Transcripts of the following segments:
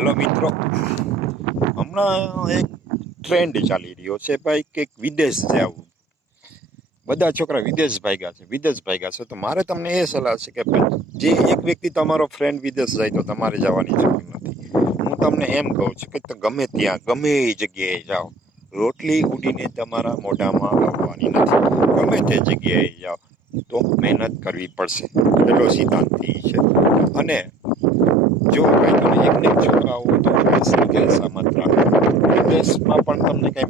Hello મિત્રો, હમણાં એક ટ્રેન્ડ ચાલી રહ્યો છે ભાઈ કે વિદેશ જવું. બધા છોકરા વિદેશ ભાગ્યા છે. તો મારે તમને એ સલાહ છે કે જે એક વ્યક્તિ તમારો ફ્રેન્ડ વિદેશ જાય તો તમારે જવાની જરૂર નથી. હું તમને એમ કહું છું કે ગમે ત્યાં ગમે એ જગ્યાએ જાઓ, રોટલી ઉડીને તમારા મોઢામાં આવવાની નથી. ગમે તે જગ્યાએ જાઓ તો મહેનત કરવી પડશે, પેલો સિદ્ધાંત છે. અને જો ભાઈ તમે એકને એક છોકરા હો તો વિદેશની કેલ્સા મત રાખો. વિદેશમાં પણ તમને કંઈ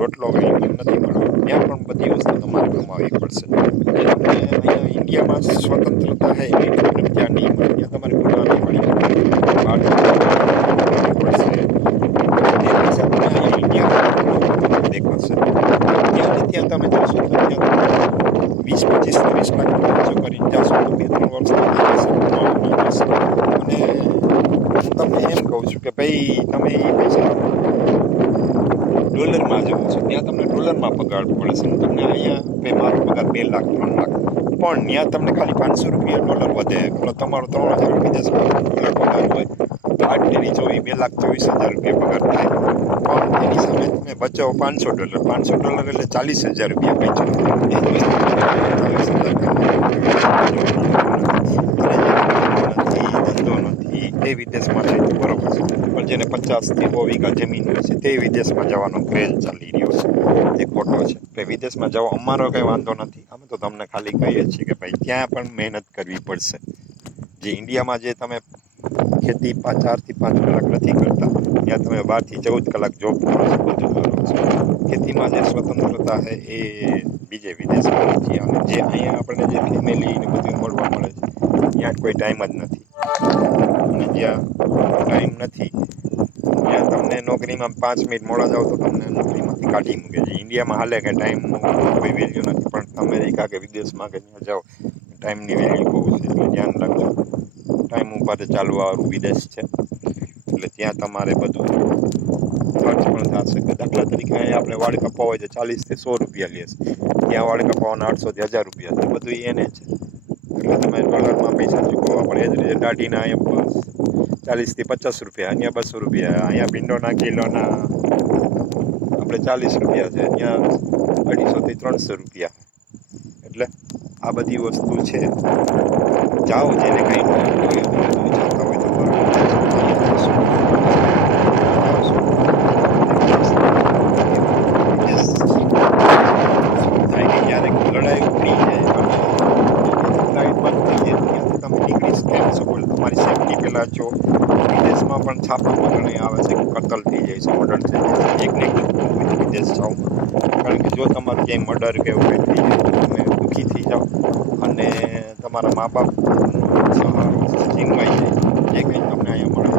રોટલો નથી મળતો, ત્યાં પણ બધી વસ્તુ તમારે કમાવી પડશે. જે તમને અહીંયા ઇન્ડિયામાં સ્વતંત્રતા છે એ તમને ત્યાં નહીં મળે, ત્યાં તમારે ગુલામી પડશે. તે પૈસા તમે અહીંયા ઇન્ડિયામાં દેખાશે, ત્યાં તમે જશો તો ત્યાં 20-25-30 લાખ ખર્ચો કરીને જશો તો 2-3 વર્ષ અને હું તમને એમ કહું છું કે ભાઈ તમે એ પૈસા ડોલરમાં જવો છો, ત્યાં તમને ડોલરમાં પગાર પડશે. તમને અહીંયા મારો પગાર 2 લાખ 3 લાખ, પણ ત્યાં તમને ખાલી 500 રૂપિયા ડોલર વધે. એટલે તમારો 3000 વિદેશમાં ડોલર પગાર હોય, 2,24,000 રૂપિયા પગાર થાય. પણ એની સામે તમે બચાવો $500. $500 એટલે 40,000 રૂપિયા બચો. એ જ વસ્તુ 40,000 એ વિદેશમાં છે તો બરોબર છે, પણ જેને 50 થી 100 વીઘા જમીન હોય છે તે વિદેશમાં જવાનો ક્રેઝ ચાલી રહ્યો છે. એ ખોટો છે. કે વિદેશમાં જવો અમારો કંઈ વાંધો નથી, અમે તો તમને ખાલી કહીએ છીએ કે ભાઈ ત્યાં પણ મહેનત કરવી પડશે. જે ઇન્ડિયામાં જે તમે ખેતી 4 થી 5 કલાક નથી કરતા, ત્યાં તમે 12 થી 14 કલાક જોબ કરો છો, બધું કરો છો. ખેતીમાં જે સ્વતંત્રતા છે એ બીજે વિદેશમાં નથી. અને જે અહીંયા આપણને જે ફેમિલી ને બધું મળવા મળે છે, ત્યાં કોઈ ટાઈમ જ નથી. અને જ્યાં ટાઈમ નથી ત્યાં તમને નોકરીમાં 5 મિનિટ મોડા જાઓ તો તમને નોકરીમાંથી કાઢી મૂકે છે. ઇન્ડિયામાં હાલે કે ટાઈમનું કોઈ વેલ્યુ નથી, પણ અમેરિકા કે વિદેશમાં કે ત્યાં જાઓ ટાઈમની વેલ્યુ બહુ છે. એટલે ધ્યાન રાખજો, ટાઈમ ઉપર ચાલવાવાળું વિદેશ છે. એટલે ત્યાં તમારે બધું ખર્ચ પણ થશે. દાખલા તરીકે આપણે વાળ કપાવવા હોય તો 40 થી 100 રૂપિયા લે છે, ત્યાં વાળ કપાવવાના 800 થી 1000 રૂપિયા છે. બધું એને છે. એટલે તમે ડોલરમાં પૈસા ચૂકવવા પડે. એ જ રીતે દાઢીના અહીંયા 40 થી 50 રૂપિયા, અહીંયા 200 રૂપિયા. અહીંયા ભીંડોના કિલોના આપણે 40 રૂપિયા છે, ત્યાં 250 થી 300 રૂપિયા. એટલે આ બધી વસ્તુ છે. જાઓ, જેને કંઈ જતા હોય તો ક્યારેક લડાઈ ઉડી જાય ફ્લાઇટ બંધ થઈ જાય, ત્યાંથી તમે નીકળી શકો. તમારી સેફટી પહેલાં જો વિદેશમાં પણ છાપામાં ઘણી આવે છે કે કતલ થઈ જાય છે, મર્ડર થઈ જાય છે. એકને એક વિદેશ જાઓ, કારણ કે જો તમારું ક્યાંય મર્ડર કે એવું કંઈ થઈ જાય તો તમે દુઃખી થઈ જાઓ અને તમારા મા બાપ સહારો છીનવાઈ જાય. જે કંઈ તમને અહીંયા મળે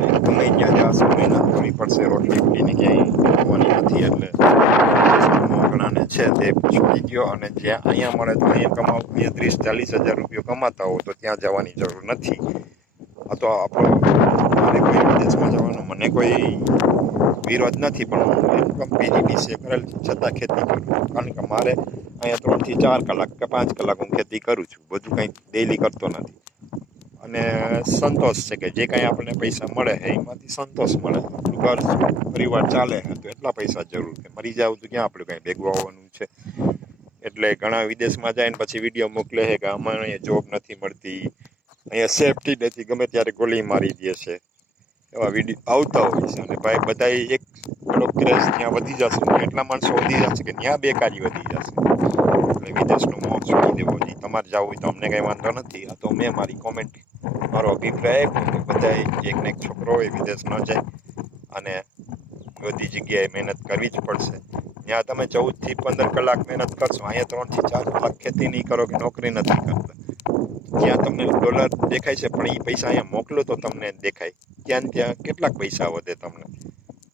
છે તમે ત્યાં જશો મહેનત કરવી પડશે. રોટલી ઉડીને ક્યાંય હોવાની નથી. એટલે ઘણાને છે તે છોડી દો. અને જ્યાં અહીંયા મળે તો અહીંયા કમાવો. અહીંયા 30-40 હજાર રૂપિયા કમાતા હો તો ત્યાં જવાની જરૂર નથી. આ તો આપણો મારે કોઈ વિદેશમાં જવાનો મને કોઈ વિરોધ નથી, પણ હું ઇન્કમ PGDCA કરેલ છતાં ખેતી કરું છું. કારણ કે મારે અહીંયા 3 થી 4 કલાક કે 5 કલાક હું ખેતી કરું છું, બધું કંઈ ડેઈલી કરતો નથી. અને સંતોષ છે કે જે કાંઈ આપણને પૈસા મળે એમાંથી સંતોષ મળે. આપણું ઘર પરિવાર ચાલે તો એટલા પૈસા જરૂર છે. મરી જાવ તો ક્યાં આપણે કાંઈ ભેગું આવવાનું છે. એટલે ઘણા વિદેશમાં જાય ને પછી વિડીયો મોકલે છે કે અમારે અહીંયા જોબ નથી મળતી, અહીંયા સેફટી નથી, ગમે ત્યારે ગોળી મારી દે છે. એવા વિડીયો આવતા હોય છે. અને ભાઈ બધા એક થોડો ક્રેઝ ત્યાં વધી જશે, એટલા માણસો વધી જશે કે ત્યાં બેકારી વધી જશે. એટલે વિદેશનો મોહ છોડી દેવો જોઈએ. તમારે જવું હોય તો અમને કંઈ વાંધો નથી. આ તો મેં મારી કોમેન્ટ, મારો અભિપ્રાય કે બધા એકને એક છોકરો હોય વિદેશ ન જાય. અને બધી જગ્યાએ મહેનત કરવી જ પડશે. ત્યાં તમે 14 થી 15 કલાક મહેનત કરશો, અહીંયા 3 થી 4 કલાક ખેતી નહીં કરો કે નોકરી નથી કરતા, ત્યાં તમને ડોલર દેખાય છે, પણ એ પૈસા અહીંયા મોકલો તો તમને દેખાય. ત્યાં કેટલાક પૈસા વધે તમને,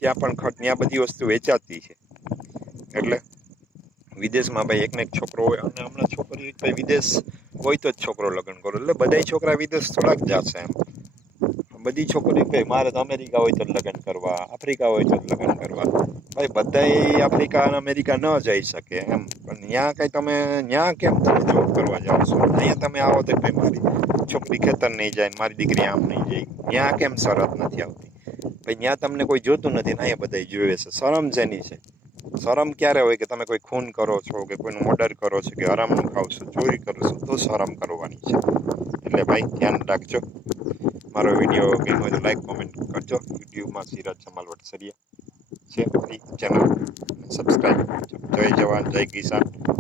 ત્યાં પણ ખર્ચ, ત્યાં બધી વસ્તુ વેચાતી છે. એટલે વિદેશમાં ભાઈ એકને એક છોકરો હોય. અને હમણાં છોકરી ભાઈ વિદેશ હોય તો જ છોકરો લગ્ન કરો. એટલે બધા છોકરા વિદેશ થોડાક જશે એમ, બધી છોકરીઓ કહે મારે તો અમેરિકા હોય તો જ લગ્ન કરવા, આફ્રિકા હોય તો જ લગ્ન કરવા. ભાઈ બધાય આફ્રિકા અને અમેરિકા ન જઈ શકે એમ, પણ ત્યાં કંઈ તમે ત્યાં કેમ તમે જોબ કરવા જાઓ છો? અહીંયા તમે આવો તો ભાઈ મારી છોકરી ખેતર નહીં જાય, મારી દીકરી આમ નહીં જાય, ત્યાં કેમ શરત નથી આવતી? ભાઈ ત્યાં તમને કોઈ જોતું નથી ને અહીંયા બધા જોઈએ છે. શરમ જેની છે? શરમ ક્યારે હોય કે તમે કોઈ ખૂન કરો છો, કે કોઈનું મર્ડર કરો છો, કે હરામનું ખાવ છો, ચોરી કરો છો, તો શરમ કરવાની છે. એટલે ભાઈ ધ્યાન રાખજો. મારો વિડીયો ગમ્યો હોય તો લાઈક કોમેન્ટ કરજો. યુટ્યુબમાં સિરાજ જમાલ વટસરિયા છે મારી ચેનલ, સબસ્ક્રાઈબ કરજો. જય જવાન જય કિસાન.